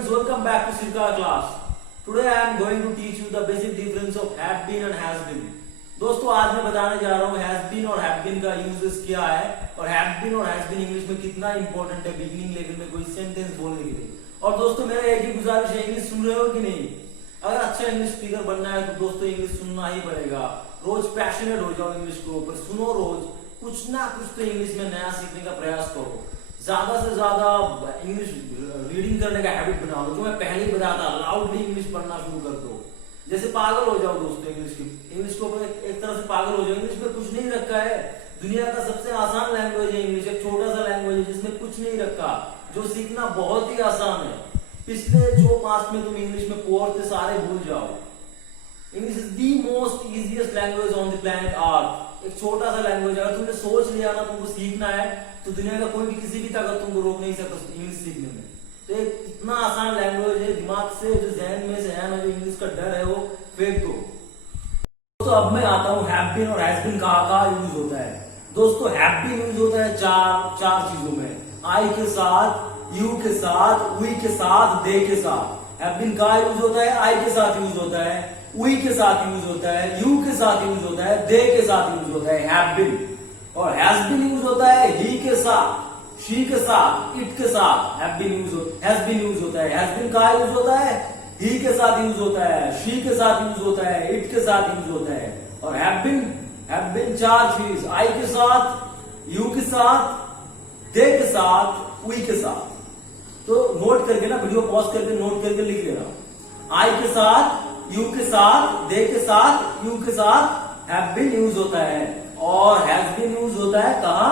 friends, welcome back to Sirka class. Today I am going to teach you the basic difference of have been and has been. दोस्तों आज मैं बताने जा रहा हूँ has been और हैव बीन का यूजेस क्या है और हैव बीन और हैज बीन इंग्लिश में कितना इंपॉर्टेंट है बिगिनिंग लेवल में कोई सेंटेंस बोलने के लिए। और दोस्तों मेरा एक ही गुजारिश है, इंग्लिश सुन रहे हो कि नहीं? अगर अच्छा इंग्लिश स्पीकर बनना है तो दोस्तों इंग्लिश सुनना ही पड़ेगा। रोज पैशनेट हो जाओ इंग्लिश के ऊपर, सुनो रोज कुछ ना कुछ तो इंग्लिश में नया सीखने का प्रयास करो। ज्यादा से ज्यादा इंग्लिश रीडिंग करने का हैबिट बना लो। जो मैं पहले ही बताया था, लाउडली इंग्लिश पढ़ना शुरू कर दो। जैसे पागल हो जाओ दोस्तों इंग्लिश के ऊपर, एक तरह से पागल हो जाओ। इंग्लिश में कुछ नहीं रखा है, दुनिया का सबसे आसान लैंग्वेज है इंग्लिश। एक छोटा सा लैंग्वेज है जिसमें कुछ नहीं रखा, जो सीखना बहुत ही आसान है। पिछले जो पास्ट में तुम इंग्लिश में पुअर थे सारे भूल जाओ। English is the most easiest language on the planet earth. एक छोटा सा लैंग्वेज, अगर तुमने सोच लिया ना तुमको सीखना है तो दुनिया का कोई भी किसी भी ताकत तुमको रोक नहीं सकता इंग्लिश सीखने में। तो एक इतना आसान लैंग्वेज है, दिमाग से जो जहन में से है ना, जो इंग्लिश का डर है वो फेंक दो। तो अब मैं आता हूँ हैव बीन और हैज बीन कहाँ यूज होता है। दोस्तों हैव बीन यूज होता है चार चीजों में, आई के साथ, यू के साथ, वी के साथ, दे के साथ। हैव बीन का यूज होता है आई के साथ यूज होता है, वी के साथ यूज होता है, यू के साथ यूज होता है, दे के साथ यूज होता है हैव बीन। और हैज बीन यूज होता है ही के साथ, शी के साथ, इट के साथ। हैज बीन यूज होता है। हैज बीन का यूज होता है ही के साथ यूज होता है, शी के साथ यूज होता है, इट के साथ यूज होता है। और हैव बीन चार चीज, आई के साथ, यू के साथ, दे के साथ, वी के साथ। तो नोट करके ना, वीडियो पॉज करके नोट करके लिख लेना। आई के साथ, यू के साथ, दे के साथ, यू के साथ हैव बीन यूज होता है। और हैज बीन यूज होता है कहा?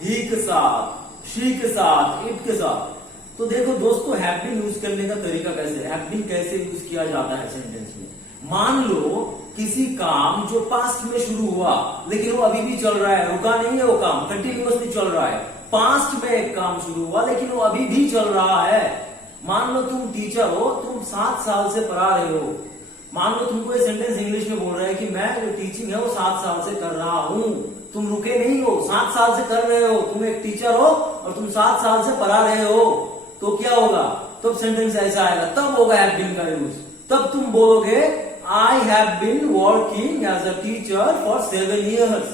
ही के साथ, शी के साथ, इट के साथ। तो देखो दोस्तों हैव बीन यूज करने का तरीका कैसे है, हैव बीन कैसे यूज किया जाता है सेंटेंस में। मान लो किसी काम जो पास्ट में शुरू हुआ लेकिन वो अभी भी चल रहा है, रुका नहीं है वो काम, कंटिन्यूअसली चल रहा है। पास्ट में एक काम शुरू हुआ लेकिन वो अभी भी चल रहा है। मान लो तुम टीचर हो, तुम 7 साल से पढ़ा रहे हो। मान लो तुमको ये सेंटेंस इंग्लिश में बोल रहा है कि मैं जो टीचिंग है वो 7 साल से कर रहा हूं। तुम रुके नहीं हो, 7 साल से कर रहे हो। तुम एक टीचर हो और तुम 7 साल से पढ़ा रहे हो। तो क्या होगा? तब सेंटेंस ऐसा आएगा, तब होगा हैव बीन का यूज। तब तुम बोलोगे I have been working as a teacher for 7 years।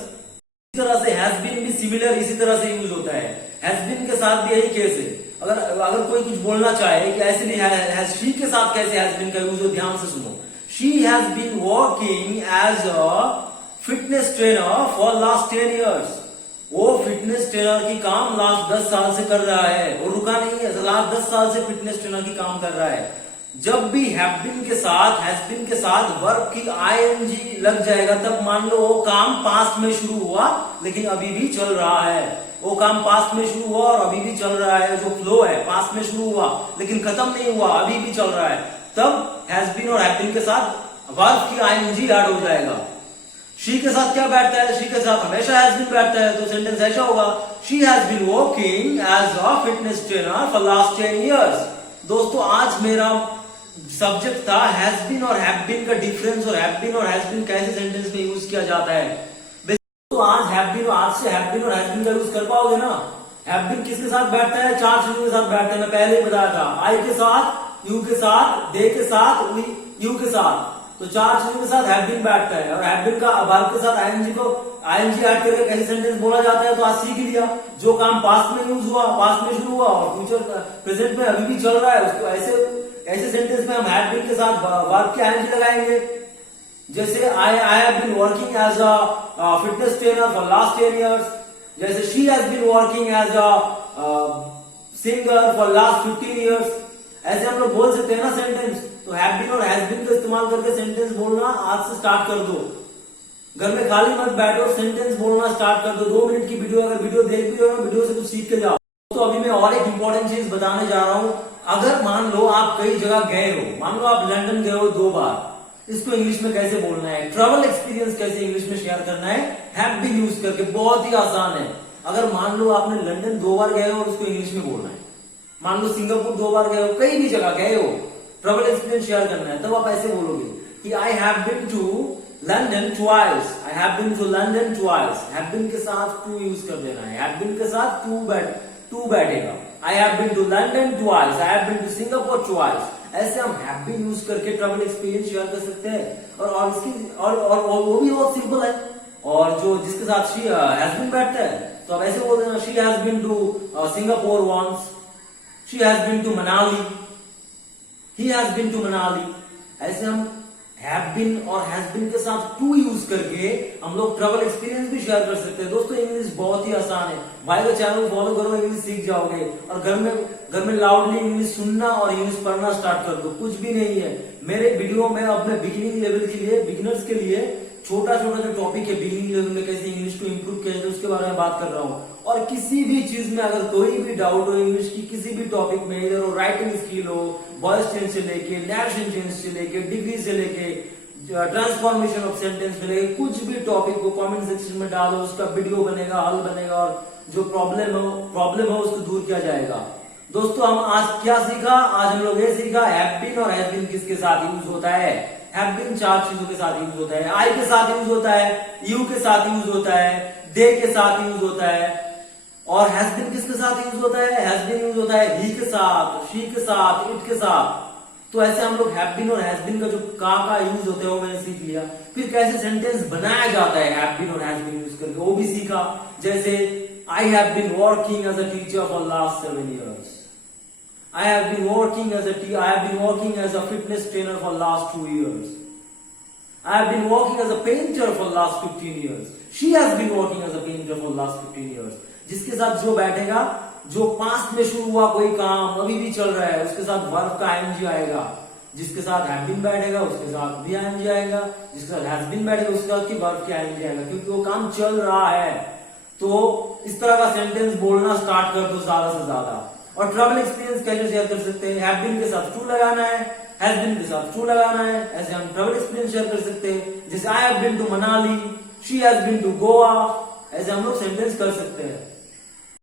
इस तरह से हैज बीन भी सिमिलर इसी तरह से यूज होता है। हैज बीन के साथ भी यही केस है। अगर कोई कुछ बोलना चाहे कि ऐसे नहीं है, शी के साथ कैसे हैज बीन का यूज हो, ध्यान से सुनो। She has been working as a fitness trainer for last 10 years। वो फिटनेस ट्रेनर की काम लास्ट 10 साल से कर रहा है, वो रुका नहीं है, लास्ट 10 साल से फिटनेस ट्रेनर की काम कर रहा है। जब भी हैव बीन के साथ, हैज बीन के साथ वर्ब की आईएनजी लग जाएगा, तब मान लो वो काम पास्ट में शुरू हुआ लेकिन अभी भी चल रहा है। वो काम पास्ट में शुरू हुआ और अभी भी चल रहा है। जो फ्लो है पास्ट में शुरू हुआ लेकिन खत्म नहीं हुआ, अभी भी चल रहा है। तब हैज बीन और हैव बीन के साथ वर्ब की आईएनजी ऐड हो जाएगा। शी के साथ क्या बैठता है? शी के साथ हमेशा हैज बीन बैठता है। तो सेंटेंस ऐसा होगा, she has been working as a fitness trainer for last 10 years। दोस्तों आज मेरा सब्जेक्ट था हैज बीन और हैव बीन का डिफरेंस और हैव बीन और हैज बीन कैसे सेंटेंस में यूज किया जाता है। तो आज से हैव बीन और हैज बीन का यूज कर पाओगे ना। हैव बीन किसके साथ बैठता है? 4 चीजों के साथ बैठता है। मैं पहले ही बताया था, आई के साथ, यू के साथ, दे के साथ, यू के साथ। तो 4 चीजों के साथ हैव बीन बैठता है। और हैव बीन का वर्ब के साथ आईएनजी ऐड करके कैसे सेंटेंस बोला जाता है तो आज सीख लिया। जो काम पास्ट में यूज हुआ, पास्ट में शुरू हुआ और फ्यूचर प्रेजेंट में अभी भी चल रहा है, उसको ऐसे सेंटेंस में हम हैव बीन के साथ वर्ब की आईएनजी लगाएंगे। जैसे I have been working as a fitness trainer for last 10 years। जैसे she has been working as a singer for last 15 years। ऐसे हम लोग बोल सकते हैं ना सेंटेंस। तो हैव बीन और हैज बीन का इस्तेमाल करके सेंटेंस बोलना आज से स्टार्ट कर दो। घर में खाली मत बैठो, सेंटेंस बोलना स्टार्ट कर दो। 2 मिनट की वीडियो, अगर वीडियो देख भी हो ना, वीडियो से कुछ सीख के जाओ। तो अभी मैं और एक इंपॉर्टेंट चीज बताने जा रहा हूं। अगर मान लो आप कई जगह गए हो, मान लो आप लंदन गए हो 2 बार, इसको इंग्लिश में कैसे बोलना है, ट्रैवल एक्सपीरियंस कैसे इंग्लिश में शेयर करना है हैव बीन यूज करके, बहुत ही आसान है। अगर मान लो आपने लंदन 2 बार गए हो और उसको इंग्लिश में बोलना है, मान लो सिंगापुर 2 बार गए हो, कई भी जगह गए हो, ट्रैवल एक्सपीरियंस शेयर करना है, तब आप ऐसे बोलोगे कि I have been to London twice. I have been to London twice. Have been के साथ टू यूज कर देना है। हैव बीन के साथ टू बैठेगा। I have been to London twice. I have been to Singapore twice. ऐसे हम हैव बीन यूज करके ट्रैवल एक्सपीरियंस शेयर कर सकते हैं। और इसकी और वो भी बहुत सिंपल है। और जो जिसके साथ शी हैज बीन बैठता है तो अब ऐसे बोल देना she has been to Singapore once, she has been to Manali, he has been to Manali. ऐसे हम हैव बीन और हैज बीन के साथ टू यूज करके हम लोग ट्रैवल एक्सपीरियंस भी शेयर कर सकते हैं। दोस्तों इंग्लिश बहुत ही आसान है, भाई का चैनल फॉलो करो, इंग्लिश सीख जाओगे। और घर में लाउडली इंग्लिश सुनना और इंग्लिश पढ़ना स्टार्ट कर दो, कुछ भी नहीं है। मेरे वीडियो में अपने बिगिनिंग लेवल के लिए, बिगिनर्स के लिए छोटा छोटा जो टॉपिक है बिगिनिंग लेवल में कैसे इंग्लिश को इंप्रूव किया जाए उसके बारे में बात कर रहा हूँ। और किसी भी चीज में अगर कोई भी डाउट हो इंग्लिश की किसी भी टॉपिक में, इधर हो राइटिंग स्किल हो, वॉइस चेंज से लेके नैरेशन चेंज से लेके डिग्री से लेके ट्रांसफॉर्मेशन ऑफ सेंटेंस में लेके कुछ भी टॉपिक को कमेंट सेक्शन में डालो, उसका वीडियो बनेगा, हल बनेगा और जो प्रॉब्लम है उसको दूर किया जाएगा। दोस्तों हम आज क्या सीखा? आज हम लोग ये सीखा हैव बीन और हैज बीन किसके साथ यूज होता है। हैव बीन 4 चीजों के साथ यूज होता है, आई के साथ यूज होता है, यू के साथ यूज होता है, दे के साथ यूज होता है। और हैज बीन किसके साथ यूज होता है? हैज बीन यूज होता है ही के साथ, शी के साथ, इट के साथ। तो ऐसे हम लोग हैव बीन और हैज बीन का जो का यूज होता है वो मैंने सीख लिया। फिर कैसे सेंटेंस बनाया जाता है हैव बीन और हैज बीन यूज करके वो भी सीखा। जैसे I have been working as a teacher for last 7 years. I have been working as a fitness trainer for last 2 years. I have been working as a painter for last 15 years. She has been working as a painter for last 15 years. जिसके साथ जो बैठेगा, जो past में शुरू हुआ कोई काम अभी भी चल रहा है उसके साथ वर्ब का ing आएगा। जिसके साथ have been बैठेगा उसके साथ भी ing आएगा, जिसके साथ has been बैठेगा उसके साथ की वर्ब की ing आएगा, क्योंकि वो काम चल रहा है। तो इस तरह का सेंटेंस बोलना स्टार्ट कर दो ज्यादा से ज्यादा। और ट्रैवल एक्सपीरियंस कैसे शेयर कर सकते हैं? हैव बीन के साथ टू लगाना है, हैज बीन के साथ टू लगाना है। ऐसे हम ट्रैवल एक्सपीरियंस शेयर कर सकते हैं। जैसे I have been to Manali, she has been to Goa. ऐसे हम लोग सेंटेंस कर सकते हैं।